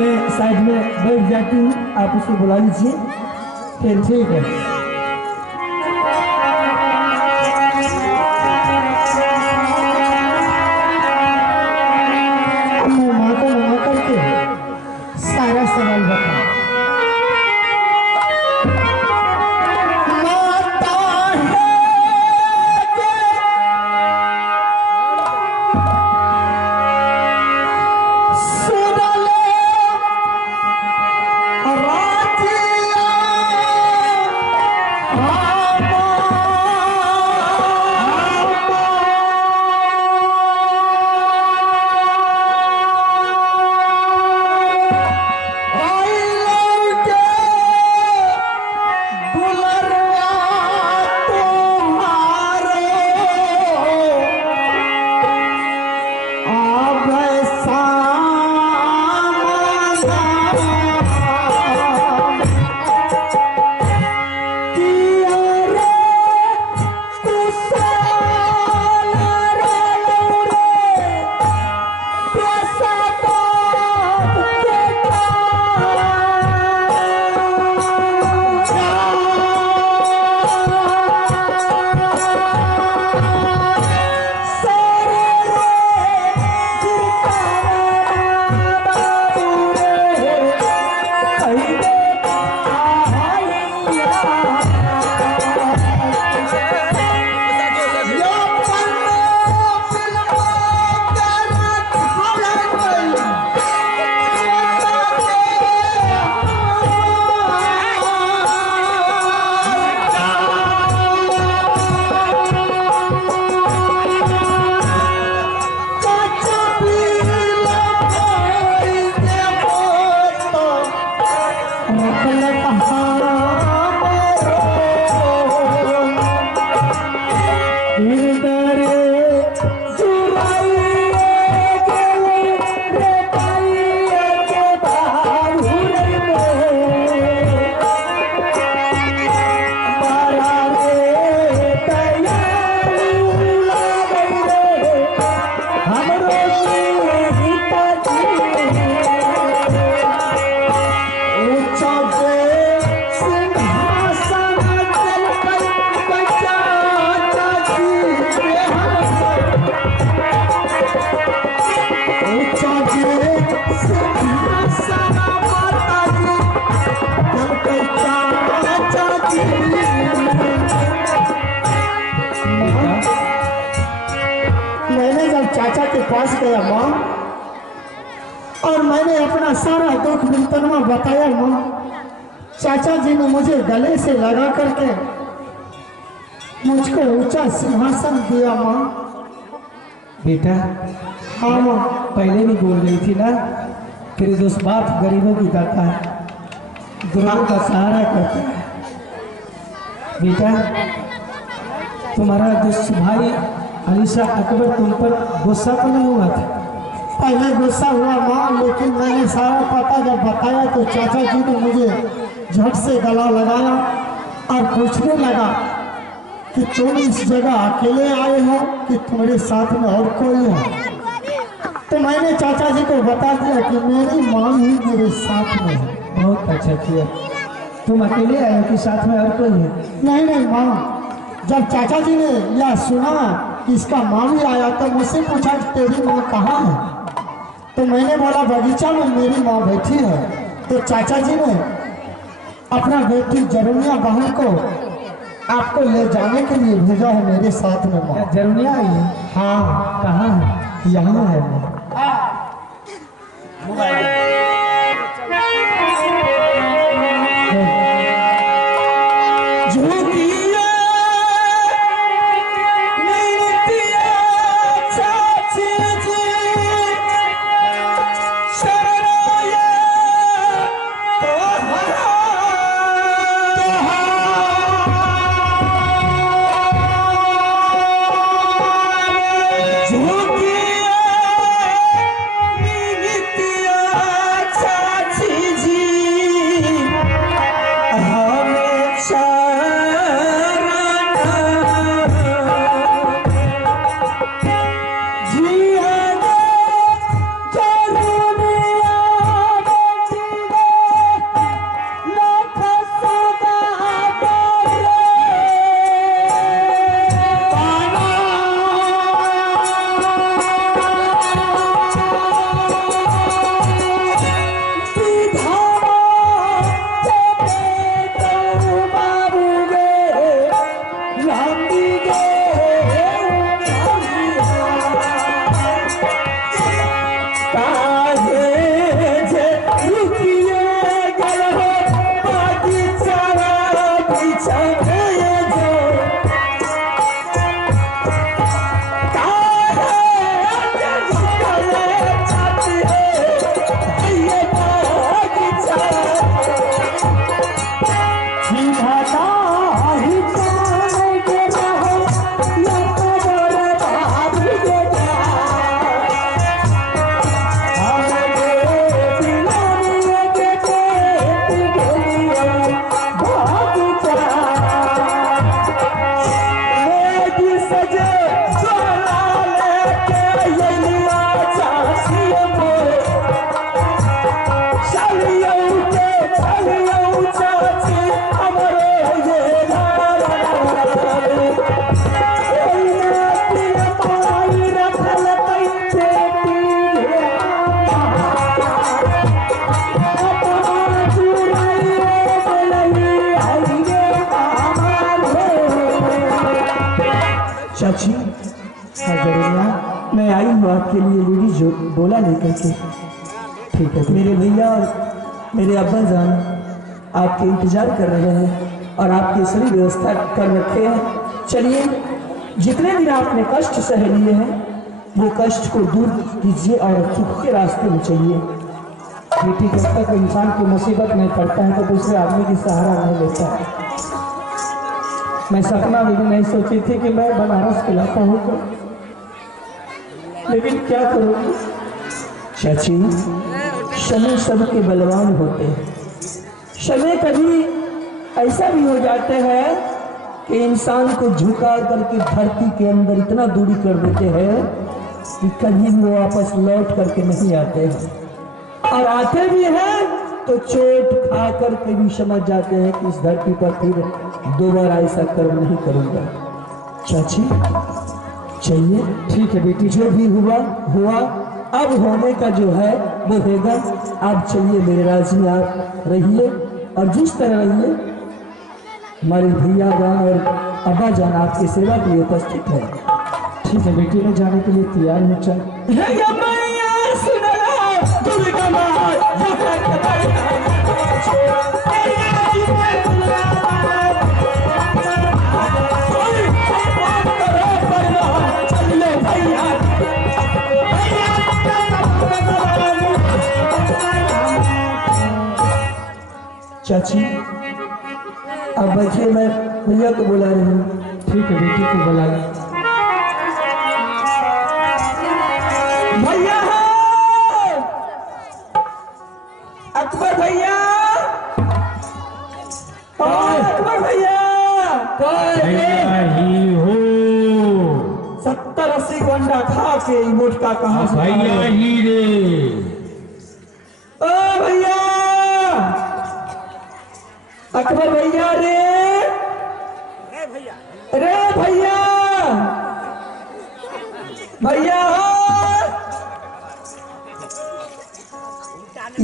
मैं साइड में बैठ जाती हूँ, आप उसको बुला लीजिए। फिर ठीक है। मैं माँ को मना करके सारा सवाल बता। मैंने जब चाचा के पास गया माँ, और मैंने अपना सारा दुख विंतनमा बताया माँ, चाचा जी ने मुझे गले से लगा करके मुझको ऊंचा सिंहासन दिया माँ। बेटा, हाँ माँ। पहले भी बोल रही थी ना, फिर दोस्त बाप गरीबों की दाता है, गुलाम का सहारा करता है। बेटा, तुम्हारा जो भाई अलीशा अकबर तुम पर गुस्सा तो नहीं हुआ था? पहले गुस्सा हुआ माँ, लेकिन मैंने सारा पता जब बताया तो चाचा जी ने मुझे झट से गला लगाया और पूछने लगा कि तुम इस जगह अकेले आए हो कि तुम्हारे साथ में और कोई है? तो मैंने चाचा जी को बता दिया कि मेरी माँ ही मेरे साथ में है। बहुत अच्छा किया। तुम अकेले आए हो कि साथ में और कोई है? नहीं नहीं माँ, जब चाचा जी ने यह सुना कि इसका माँ भी आया तो मुझसे पूछा कि तेरी माँ कहाँ है? तो मैंने बोला बगीचा में मेरी माँ बैठी है। तो चाचा जी ने अपना बेटी जरुनिया बहन को आपको ले जाने के लिए भेजा है मेरे साथ में माँ। जरुनिया आई है? हाँ। कहाँ है? यहाँ है माँ। चाची मैं आई हूँ आपके लिए लेडी जो बोला लेकर के। ठीक है, मेरे भैया और मेरे अब्बा जान आपके इंतजार कर रहे हैं और आपकी सभी व्यवस्था कर रखे हैं। चलिए, जितने दिन आपने कष्ट सह लिए हैं वो कष्ट को दूर कीजिए और सुख के रास्ते में चलिए। बेटी, जब तक इंसान की मुसीबत नहीं पड़ता है तो दूसरे आदमी की सहारा नहीं लेता है। मैं सपना में भी नहीं सोची थी कि मैं बनारस के लाता हूँ, लेकिन क्या करूँ चाची, समय सबके बलवान होते हैं। समय कभी ऐसा भी हो जाते हैं कि इंसान को झुका करके धरती के अंदर इतना दूरी कर देते हैं कि कभी वो वापस लौट करके नहीं आते हैं, और आते भी हैं तो चोट खा करके भी समझ जाते हैं कि इस धरती पर फिर दोबारा ऐसा कर्म नहीं करूंगा। चाची चलिए, ठीक है बेटी, जो भी हुआ हुआ, अब होने का जो है वो होगा। आप चलिए, मेरे राज में आप रहिए और जिस तरह रहिए हमारे भैया जान और अब्बा जान आपकी सेवा के लिए उपस्थित है। ठीक है बेटी, मैं जाने के लिए तैयार हूँ। चल चाची, अब बैठिए, मैं भैया को बुला रही हूँ। ठीक है बेटी को बुलाइए। भैया अकबर भैया, अकबर भैया ही हो। 70-80 को अंडा खा के मोटका कहाँ से भैया ही रे। ओ भैया, अकबर भैया रे, रे भैया, भैया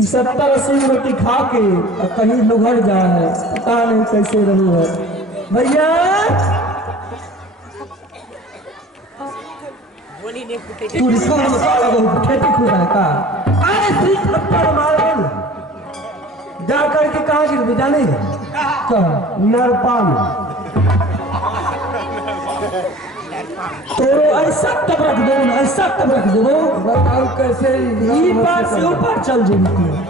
70-80 रोटी खा के कहीं लुघड़ जा है, पता नहीं कैसे रही है। भैया तू रिश्ता खेती खुदा का, अरे सिर्फ थप्पड़ मारो जा करके कहा गिर जाने नरपान तो ऐसा तब रख दो, ऐसा तब रख दो। बताओ कैसे ये बात से ऊपर चल जाती है।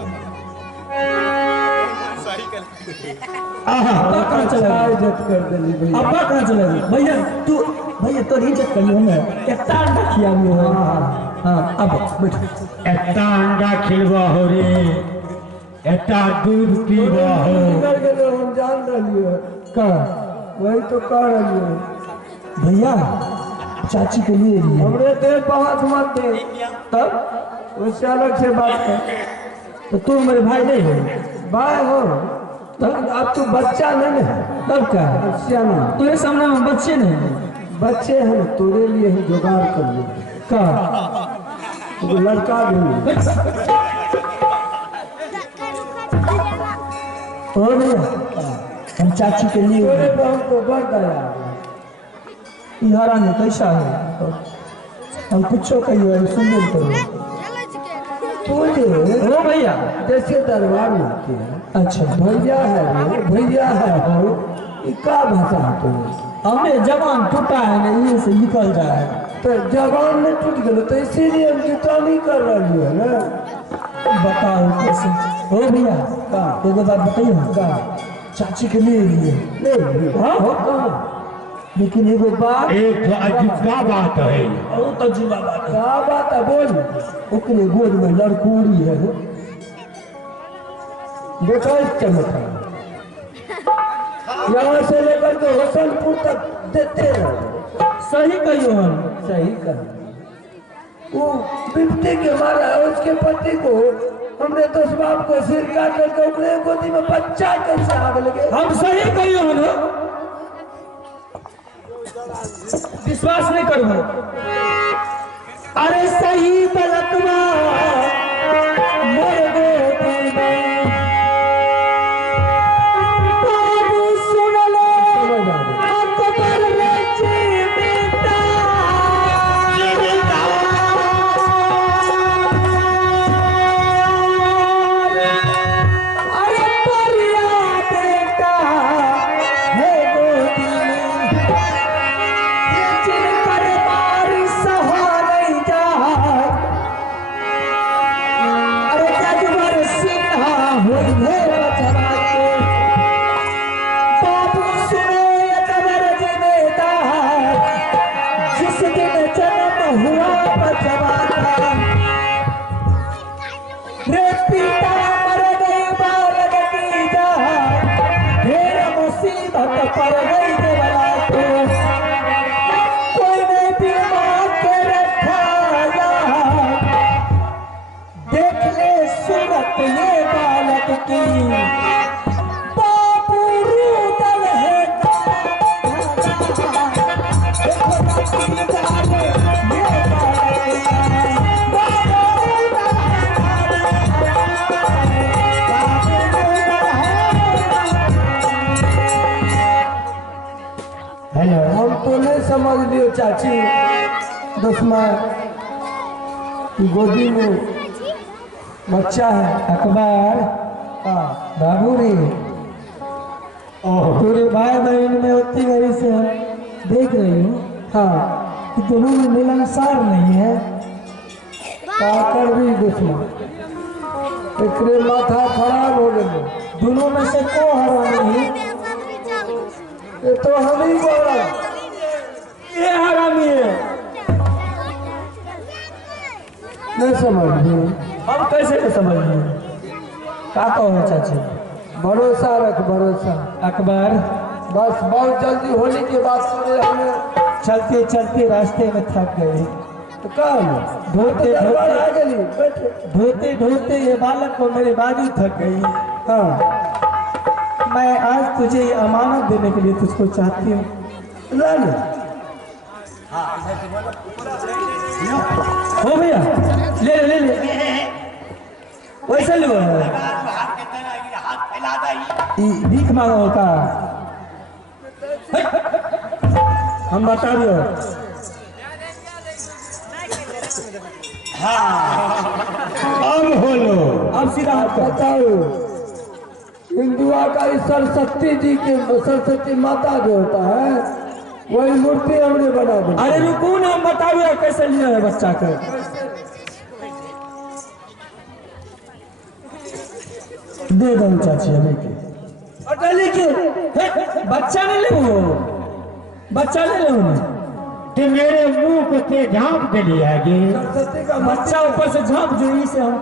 अब्बा कहाँ चला, इज्जत कर देनी भैया। अब्बा कहाँ चला भैया? तू भैया तो इज्जत करियो ना, कितना अंडा खिया हो। हाँ अब बैठो, इतना अंडा खिलवा हो रे, इतना दूध पीवा हो। हम जान रही है का, वही तो कह रही है भैया। चाची के लिए हमरे देर बहुत मत दे, तब उससे अलग से बात कर। तो तू मेरे भाई नहीं हो? भाई हो तब अब तू बच्चा नहीं है, तब क्या बच्चा ना, तेरे सामने में बच्चे नहीं, बच्चे हैं तेरे लिए ही जुगाड़ कर लिए का, तो लड़का भी हो भैया। हम चाची के लिए तो बढ़ गया इहारा ने कैसा है, हम कुछ कहिए सुन करो ओ भैया, जैसे दरबार में आते हैं। अच्छा भैया है रे, भैया है हो, क्या भाषा तो हमने जवान टूटा है ना, ये से निकल जाए तो जवान में टूट गए, तो इसीलिए हम जुटा नहीं कर रही है ना। बताओ कैसे हो भैया का, तो बात बताइए का, चाची के लिए लेकिन एगो बात, एक अजीबा बात है, बहुत अजीबा बात है। क्या बात है बोल? ओकरे गोद में लड़कोड़ी है, देखो चमका, यहाँ से लेकर के होसनपुर तक देते रहो। सही कहियो हम, सही कर वो बिपते के मारा उसके पति को हमने तो उस बाप को सिर काट करके अपने गोदी में बच्चा कैसे आग लगे। हम सही कहियो ना, विश्वास नहीं करो। अरे सही बलकवा मोर गोदी में बाबू सुन लो अकबर रे जीविता अरे परिया बेटा है गोदी में जिनकर बारिश सहारे जाए अरे जजबर सिन्हा हुई है बचवा के बाबू सुनो अकबर जिम्मेदार जिस दिन जन्म हुआ बचवा का रे पिता मर गई बालक की जान ढेर मुसीबत पड़ गई देवला को कोई नहीं बीमार के रखा देख ले सूरत ये बालक की बाबू रूदल है हेलो, हम तो नहीं समझ लियो चाची दुश्मन की गोदी में बच्चा है। अखबार हाँ बाबू रे, ओह पूरे भाई बहन में उतनी गरी से देख रही हूँ हाँ कि दोनों में मिलनसार नहीं है। काकर भी दुश्मन एकरे माथा खराब हो गए। दोनों में से को हरा नहीं, ये तो हम ही बोला ये हरामी है। नहीं समझ लियो। हम कैसे के समझ लिए? का कहो चाची? भरोसा रख भरोसा। अखबार बस बहुत जल्दी होली के बाद सुने हमें चलते चलते रास्ते में थक गए। तो कहा ढोते दरबार आ ढोते गई बैठे। ढोते ढोते ये बालक को मेरी बाजी थक गई। हाँ मैं आज तुझे ये अमानत देने के लिए तुझको चाहती हूँ। ले ले। हो भैया, ले ले ले वैसा लो, भीख मांगा होता। हम बता दो। अब बोलो, अब सीधा हाथ कर। बताओ हिंदुआ का इस सरस्वती जी के सरस्वती माता जो होता है वही मूर्ति हमने बना दी। अरे रुकू ना, हम बताओ कैसे लिया है बच्चा को। दे दो चाची अभी के। अटली के बच्चा नहीं ले वो, बच्चा नहीं ले उन्हें। कि मेरे मुंह को ते झाँप के लिए आगे सरस्वती का बच्चा ऊपर से झाँप जो इसे हम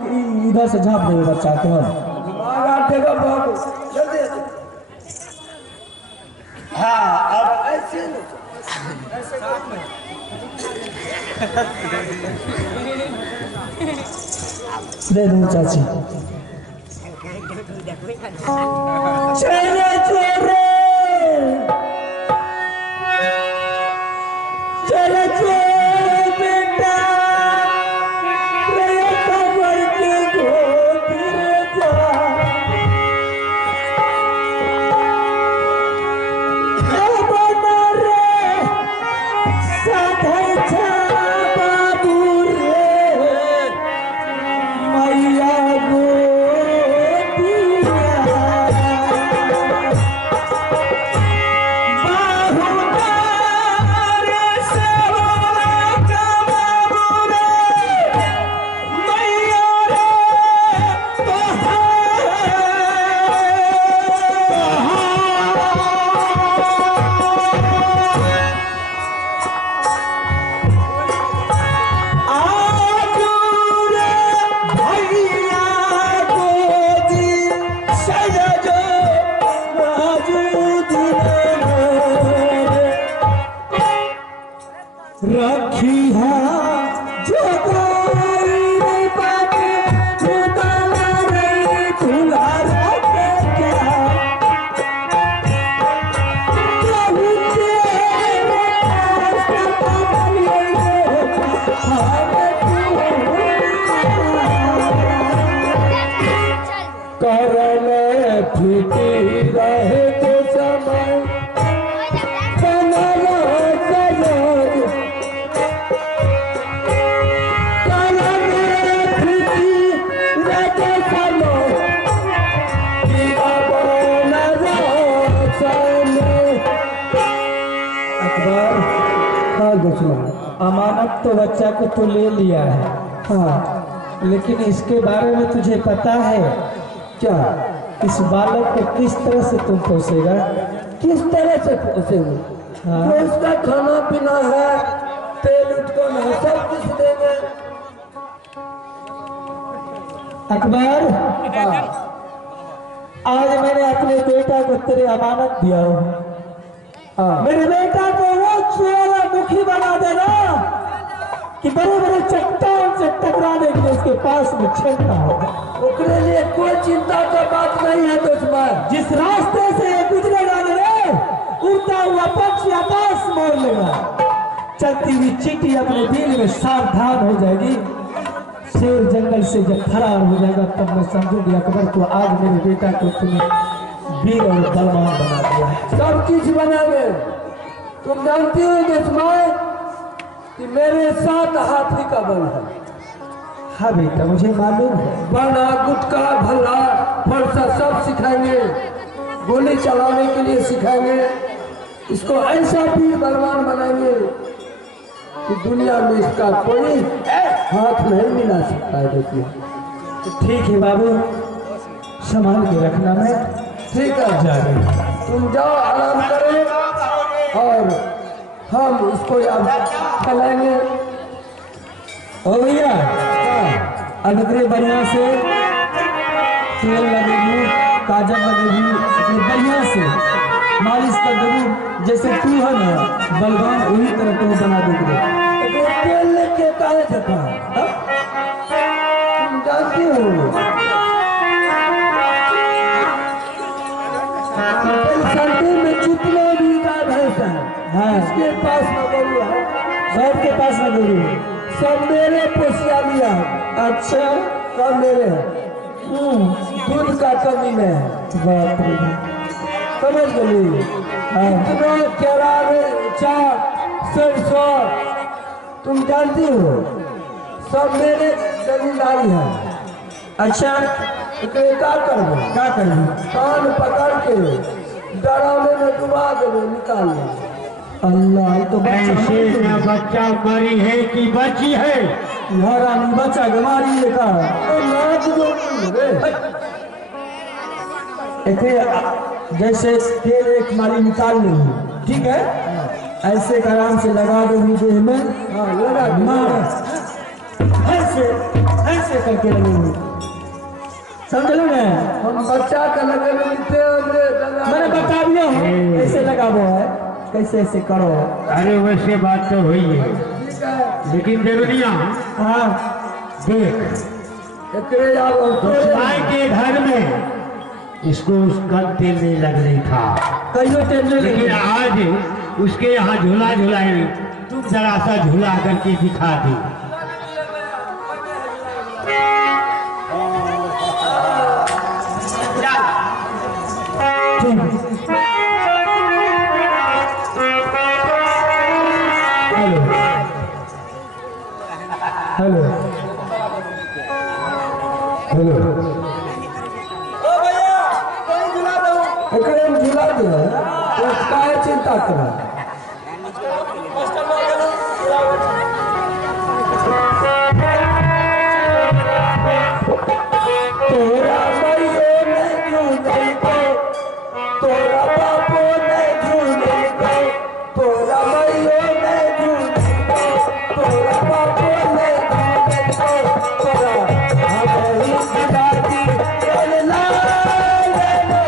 इधर से झाँप देंगे बच्चा को। दिमाग आटेगा बहुत जल्दी। हाँ अब ऐसे दे दो चाची। चले चोरे चले चोरे बेटा रे कबर के गोदी रे जा बना रे साधै छा बाबू रे मैया गोदिया बीती रहे तो समय बना रहे सजग काला मेरे बीती रहे तो समय जीवा बना रहे समय। अकबर, हाँ दुश्मन, अमानत तो बच्चा को तो ले लिया है, हाँ, लेकिन इसके बारे में तुझे पता है क्या? इस बालक को किस तरह से तुम पोसेगा? किस तरह से पोसेंगे? हाँ। तो उसका खाना पीना है, तेल उठकन है, सब कुछ देंगे। अकबर, आज मैंने अपने बेटा को तेरे अमानत दिया हूँ। मेरे बेटा को वो ज्वालामुखी बना देना कि बड़े बड़े चट्टान से टकराने के लिए उसके पास में क्षमता होगा। उसके लिए कोई चिंता का बात नहीं है दुश्मन। जिस रास्ते से ये गुजरेगा रे, उड़ता हुआ पक्षी आकाश मोड़ लेगा, चलती हुई चींटी अपने दिल में सावधान हो जाएगी। शेर जंगल से जब फरार हो जाएगा तब मैं समझूंगी अकबर को आज मेरे बेटा को तूने वीर और बलवान बना दिया है। सब कुछ बना गए। तुम जानती हो दुश्मन कि मेरे 7 हाथी का बल है। हाँ बेटा, मुझे मालूम है। बना, गुटका, भल्ला, फरसा सब सिखाएंगे, गोली चलाने के लिए सिखाएंगे। इसको ऐसा वीर बलवान बनाएंगे कि दुनिया में इसका कोई हाथ नहीं मिला सकता है। देखिए, ठीक है बाबू, संभाल के रखना है। ठीक है, जा रहे तुम जाओ, आराम करो और हम इसको अब चलाएंगे। ओ भैया, अदकरे बढ़िया से तेल लगेगी, काजल लगेगी, बढ़िया से मालिश कर देगी। जैसे तू है ना बलवान, वही तरह तो बना देगी। तेल लेके काहे जता तुम जानती हो सर्दी में जितने भी गाय भैंस है, इसके पास न गरू है, सबके पास न गरू है, सब मेरे पोसिया लिया। अच्छा, सब मेरे दूध का कमी में है। बाप रे, समझ गई? इतना केरा चार सरसों तुम जानती हो, सब मेरे जमींदारी है। अच्छा, क्या करोगे? क्या करोगे? कान पकड़ के डराने में डुबा देवे, निकाल ले। अल्लाह, तो बच्चा मरी है कि बची है? रानी बच्चा गमारी लेका जैसे तेल एक मारी निकाल लेंगे, ठीक है? ऐसे आराम से लगा देंगे देह में, लगा ऐसे ऐसे करके लगेंगे, समझ लो ना? हम बच्चा का लगे मैंने बता दिया हूँ कैसे लगा वो है, कैसे ऐसे करो। अरे वैसे बात तो हुई है, लेकिन देवनिया, हाँ देख, भाई के घर में इसको उसका तेल नहीं लग रही था, लेकिन आज उसके यहाँ झूला झूलाए, तुम जरा सा झूला करके दिखा दी। हेलो हेलो, ओ भैया, कहीं झूला दो, एकरे में झूला दो, तो काहे चिंता करा? तोरा भाइयों ने झूले को, तोरा बापों ने झूले को, तोरा भाइयों ने झूले को, तोरा बापों ने झूले को, तोरा हमारी दादी बोलना ले लो,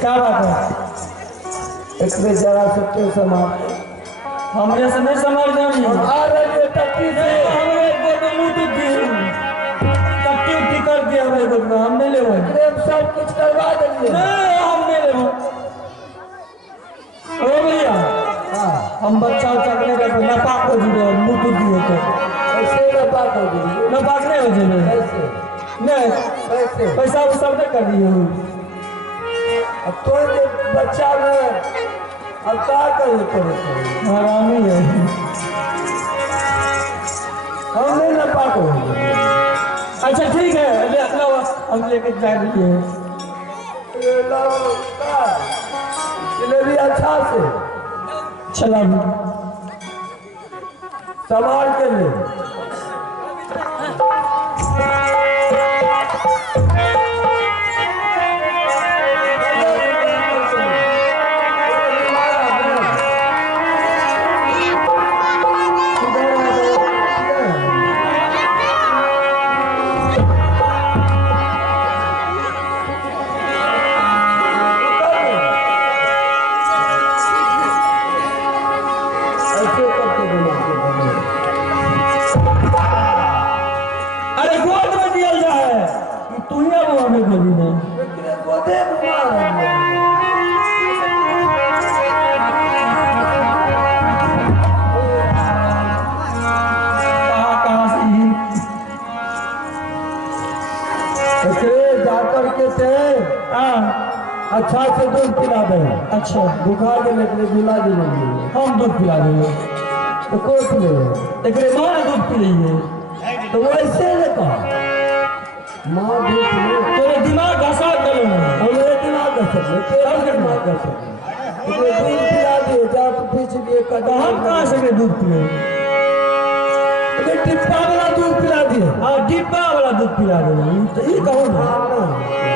क्या बात है? एक बेचारा सबके समान हमरे से नहीं समझ जानी आ रही है टट्टी से हमरे को तो मुंह दी टट्टी उट्टी कर दिया मेरे को हम नहीं ले प्रेम सब कुछ करवा देंगे नहीं हम नहीं ले ओ भैया हम बच्चा उच्चा के लेकर तो नापाक हो जुड़े मुंह तो दिए तो ऐसे नापाक हो गई नापाक नहीं हो जुड़े कैसे नहीं कैसे पैसा वो सब नहीं कर दिए अब तो ये बच्चा में अब क्या करे हरामी है हम नहीं नापाक हो गए अच्छा ठीक है ले लो हम लेके जा रही है जलेबी अच्छा से चला संभाल के ले अरे गोद में दिया जाए कि तू ही अब हमें गोदी में कहाँ से जाकर के थे अच्छा से दूध पिला दे अच्छा बुखार के लिए पिला दे हम दूध पिला देंगे तो कोच ले एक माँ ने दूध पी रही है तो वैसे लेता माँ दूध पिले तेरे दिमाग घसा करो हमारे दिमाग का सकते तेरा दिमाग का सकते दूध पिला दे जा तो पीछे दिए तो कदम हम कहाँ से दूध पिए टिप्पा वाला दूध पिला दिए हाँ डिब्बा वाला दूध पिला दे तो ये कहो ना